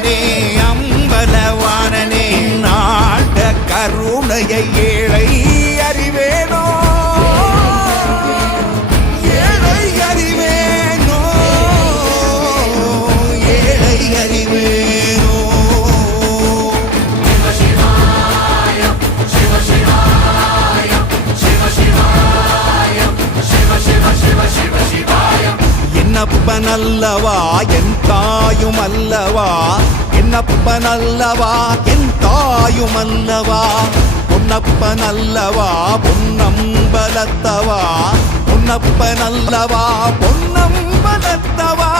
வாணனே அம்பலவாணனே நாட கருணையை ஏழை அறிவேனோ ஏழை அறிவேனோ ஏழை அறிவேனோ என்னப்பனல்லவா என் தாயும் அல்லவா என்னப்பனல்லவா என் தாயும் அல்லவா பொன்னப்பனல்லவா பொன்னம்பலத்தவா பொன்னப்பனல்லவா பொன்னம்பலத்தவா